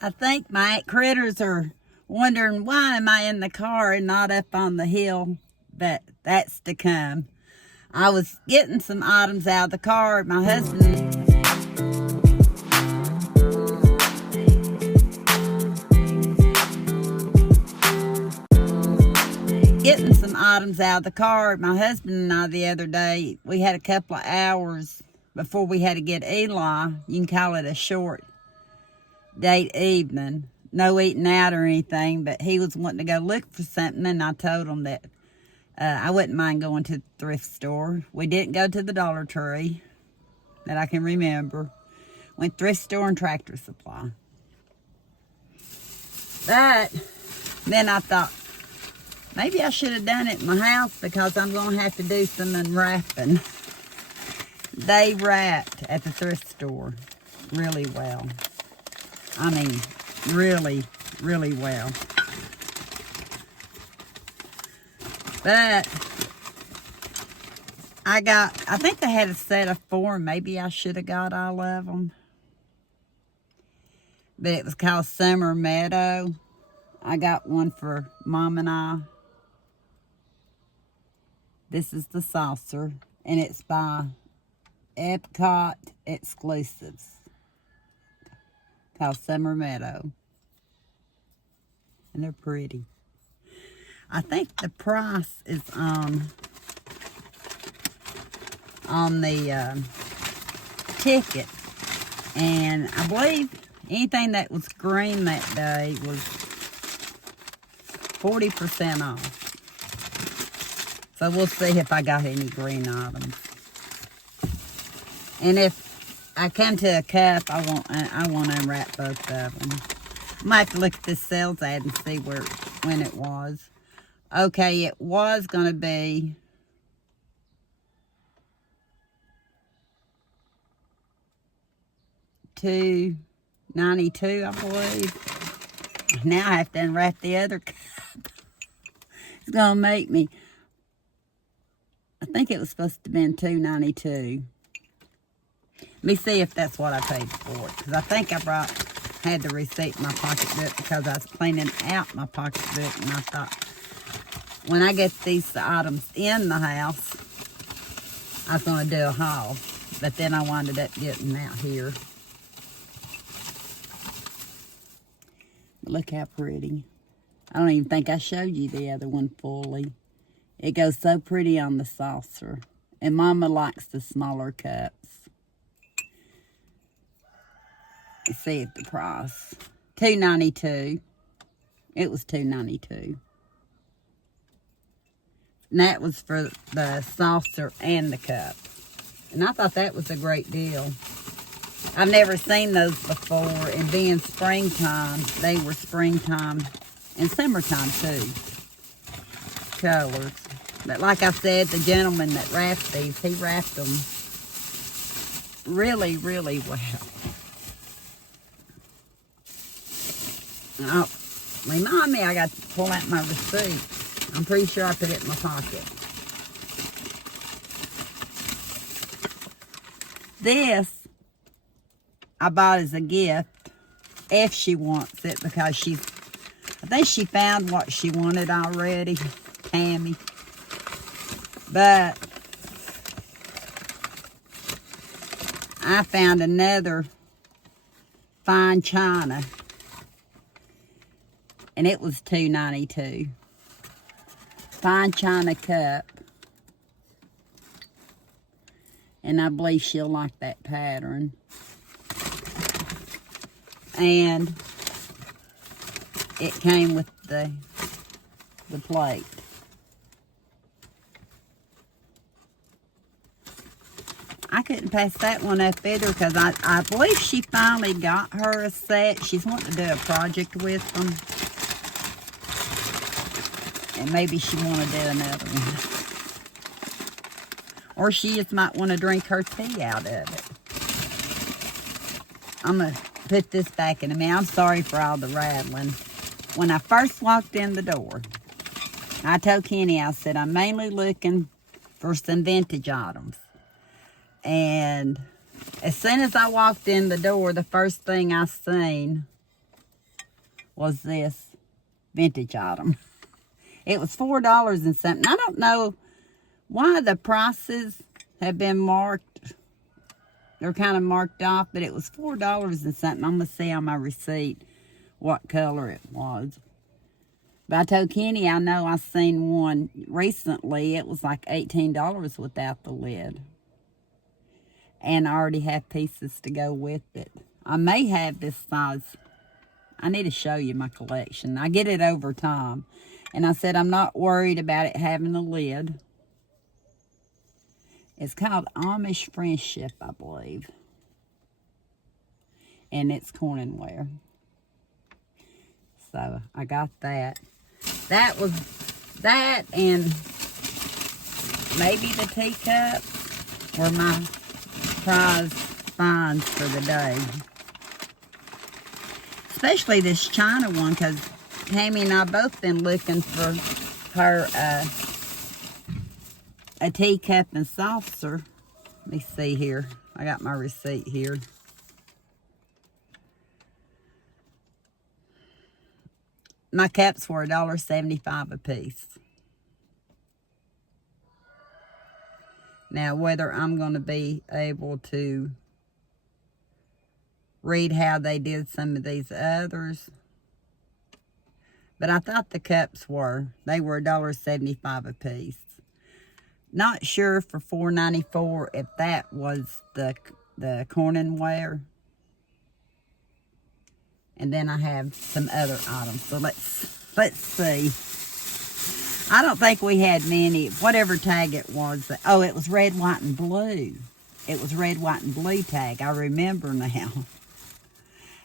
I think my critters are wondering why am I in the car and not up on the hill, but that's to come. I was getting some items out of the car. My husband getting some items out of the car. My husband and I the other day, we had a couple of hours before we had to get Eli. You can call it a short date evening. No eating out or anything, but he was wanting to go look for something, and I told him that I wouldn't mind going to the thrift store. We didn't go to the Dollar Tree that I can remember. Went thrift store and Tractor Supply. But then I thought, maybe I should have done it in my house because I'm going to have to do some unwrapping. They wrapped at the thrift store really well. I mean, really, really well. But I think they had a set of 4. Maybe I should have got all of them. But it was called Summer Meadow. I got one for Mom and I. This is the saucer, and it's by Epcot Exclusives. Called Summer Meadow. And they're pretty. I think the price is on the ticket. And I believe anything that was green that day was 40% off. So we'll see if I got any green items. And if I come to a cup, I want to unwrap both of them. I might have to look at this sales ad and see when it was. Okay, it was going to be $2.92, I believe. Now I have to unwrap the other cup. It's going to make me. I think it was supposed to have been $2.92. Let me see if that's what I paid for it. Because I think I had the receipt in my pocketbook because I was cleaning out my pocketbook. And I thought, when I get these items in the house, I was going to do a haul. But then I wound up getting out here. Look how pretty. I don't even think I showed you the other one fully. It goes so pretty on the saucer. And Mama likes the smaller cups. Let's see at the price. $2.92. It was $2.92. And that was for the saucer and the cup. And I thought that was a great deal. I've never seen those before. And being springtime, they were springtime and summertime too. Colors. But like I said, the gentleman that wrapped these, he wrapped them really, really well. Oh, remind me, I got to pull out my receipt. I'm pretty sure I put it in my pocket. This, I bought as a gift, if she wants it, because I think she found what she wanted already, Tammy. But I found another fine china. And it was $2.92. Fine china cup. And I believe she'll like that pattern. And it came with the plate. I couldn't pass that one up either because I believe she finally got her a set. She's wanting to do a project with them. And maybe she want to do another one. Or she just might want to drink her tea out of it. I'm going to put this back in a minute. I'm sorry for all the rattling. When I first walked in the door, I told Kenny, I said, I'm mainly looking for some vintage items. And as soon as I walked in the door, the first thing I seen was this vintage item. It was $4 and something. I don't know why the prices have been marked. They're kind of marked off, but it was $4 and something. I'm going to see on my receipt what color it was. But I told Kenny I know I seen one recently. It was like $18 without the lid. And I already have pieces to go with it. I may have this size. I need to show you my collection. I get it over time. And I said I'm not worried about it having a lid. It's called Amish Friendship, I believe. And it's kitchenware. So I got that. That was that, and maybe the teacup were my prize finds for the day. Especially this China one, because Tammy and I both been looking for her a teacup and saucer. Let me see here. I got my receipt here. My cups were $1.75 a piece. Now, whether I'm going to be able to read how they did some of these others, but I thought the cups were. They were $1.75 a piece. Not sure for $4.94 if that was the kitchenware. And then I have some other items. So let's see. I don't think we had many. Whatever tag it was. Oh, it was red, white, and blue. It was red, white, and blue tag. I remember now.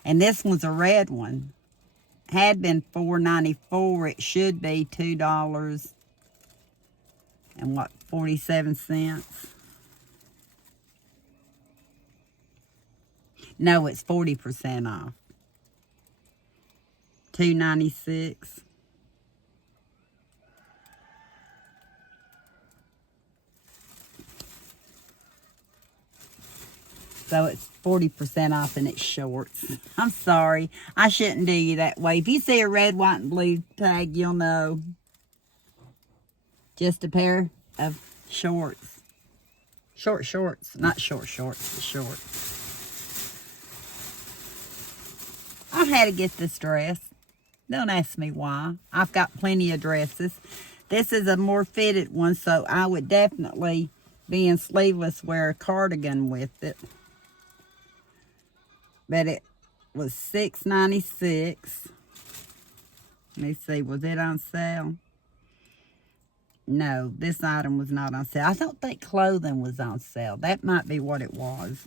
And this one's a red one. Had been $4.94. It should be $2 and what, 47 cents? No, it's 40% off. $2.96. So it's 40% off and it's shorts. I'm sorry. I shouldn't do you that way. If you see a red, white, and blue tag, you'll know. Just a pair of shorts. Short shorts. Not short shorts, but short. I had to get this dress. Don't ask me why. I've got plenty of dresses. This is a more fitted one, so I would definitely be in sleeveless wear a cardigan with it. But it was $6.96. Let me see, was it on sale? No, this item was not on sale. I don't think clothing was on sale. That might be what it was.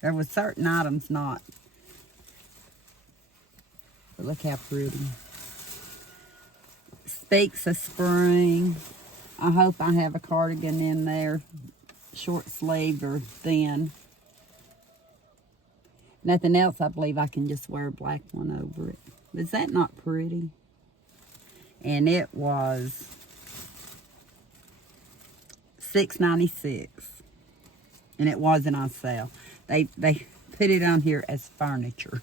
There were certain items not. But look how pretty. Speaks of spring. I hope I have a cardigan in there. Short sleeved or thin. Nothing else, I believe I can just wear a black one over it. Is that not pretty? And it was $6.96. And it wasn't on sale. They put it on here as furniture.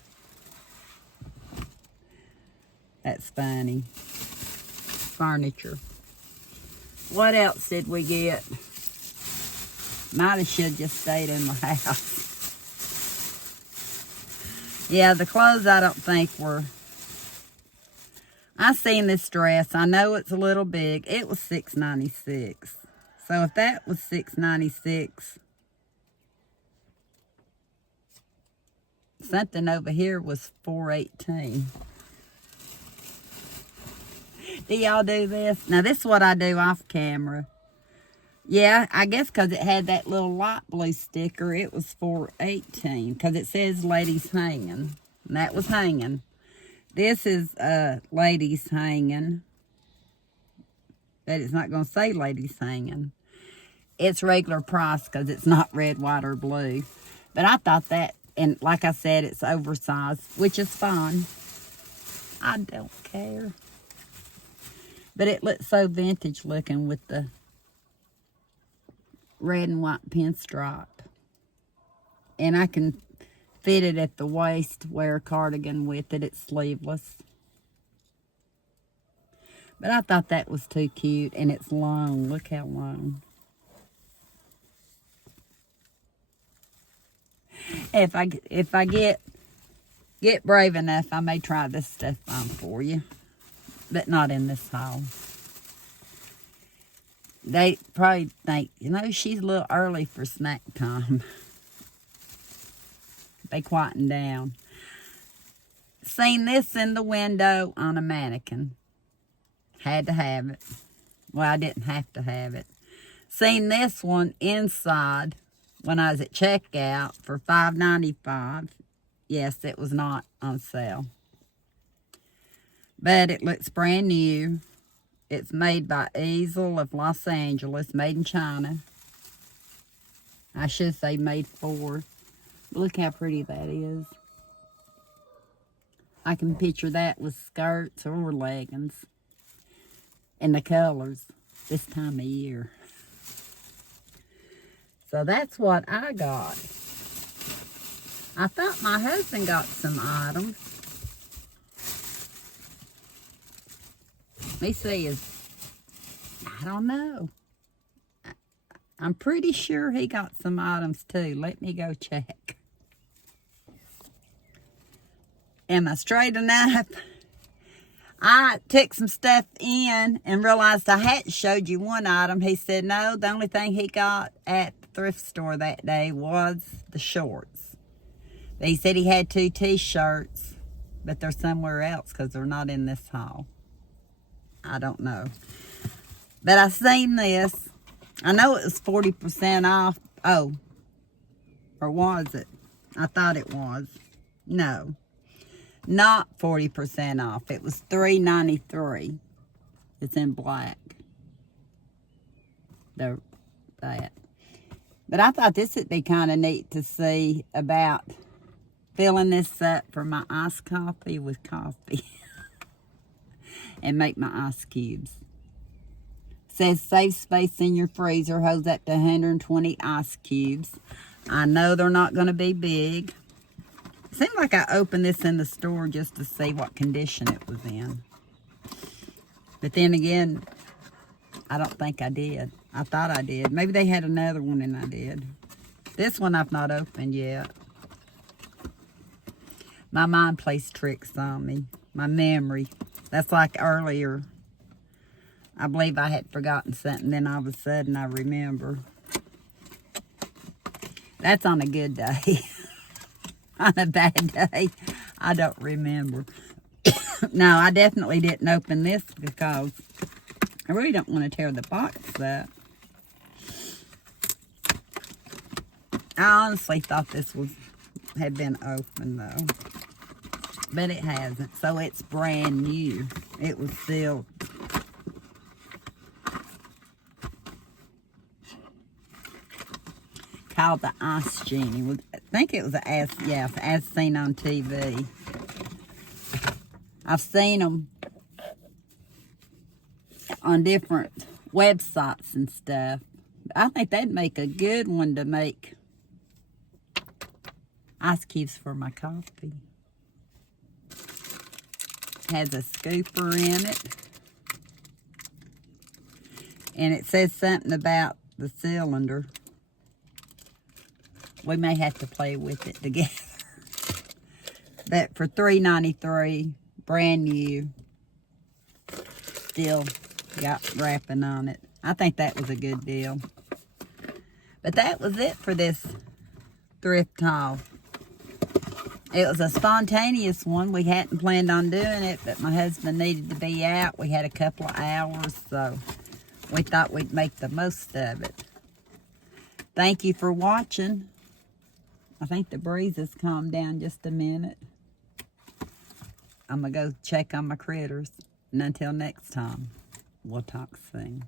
That's funny. Furniture. What else did we get? Might have should just stayed in the house. Yeah, the clothes I don't think were. I seen this dress. I know it's a little big. It was $6.96. So if that was $6.96, something over here was $4.18. Do y'all do this? Now, this is what I do off camera. Yeah, I guess because it had that little light blue sticker, it was $4.18 because it says ladies hanging. And that was hanging. This is ladies hanging. But it's not going to say ladies hanging. It's regular price because it's not red, white, or blue. But I thought that, and like I said, it's oversized, which is fine. I don't care. But it looks so vintage looking with the red and white pinstripe. And I can fit it at the waist, wear a cardigan with it. It's sleeveless. But I thought that was too cute, and it's long. Look how long. If I get brave enough, I may try this stuff on for you, but not in this haul. They probably think, you know, she's a little early for snack time. They quieten down. Seen this in the window on a mannequin. Had to have it. Well, I didn't have to have it. Seen this one inside when I was at checkout for $5.95. Yes, it was not on sale. But it looks brand new. It's made by Easel of Los Angeles, made in China. I should say made for. Look how pretty that is. I can picture that with skirts or leggings. And the colors this time of year. So that's what I got. I thought my husband got some items. Let me see. I don't know. I'm pretty sure he got some items too. Let me go check. Am I straight enough? I took some stuff in and realized I hadn't showed you one item. He said no, the only thing he got at the thrift store that day was the shorts. He said he had 2 t-shirts, but they're somewhere else because they're not in this haul. I don't know. But I seen this. I know it was 40% off. Oh, or was it? I thought it was. No. Not 40% off. It was $3.93. It's in black. That. But I thought this would be kind of neat to see about filling this up for my iced coffee with coffee. And make my ice cubes. Says save space in your freezer. Holds up to 120 ice cubes. I know they're not going to be big. Seemed like I opened this in the store just to see what condition it was in. But then again, I don't think I did. I thought I did. Maybe they had another one and I did. This one I've not opened yet. My mind plays tricks on me. My memory. That's like earlier. I believe I had forgotten something. Then all of a sudden I remember. That's on a good day. On a bad day, I don't remember. No, I definitely didn't open this because I really don't want to tear the box up. I honestly thought this had been open though. But it hasn't, so it's brand new. It was sealed. Called the Ice Genie. I think it was as seen on TV. I've seen them on different websites and stuff. I think they'd make a good one to make ice cubes for my coffee. Has a scooper in it. And it says something about the cylinder. We may have to play with it together. But for $3.93, brand new. Still got wrapping on it. I think that was a good deal. But that was it for this thrift haul. It was a spontaneous one. We hadn't planned on doing it, but my husband needed to be out. We had a couple of hours, so we thought we'd make the most of it. Thank you for watching. I think the breeze has calmed down just a minute. I'm going to go check on my critters. And until next time, we'll talk soon.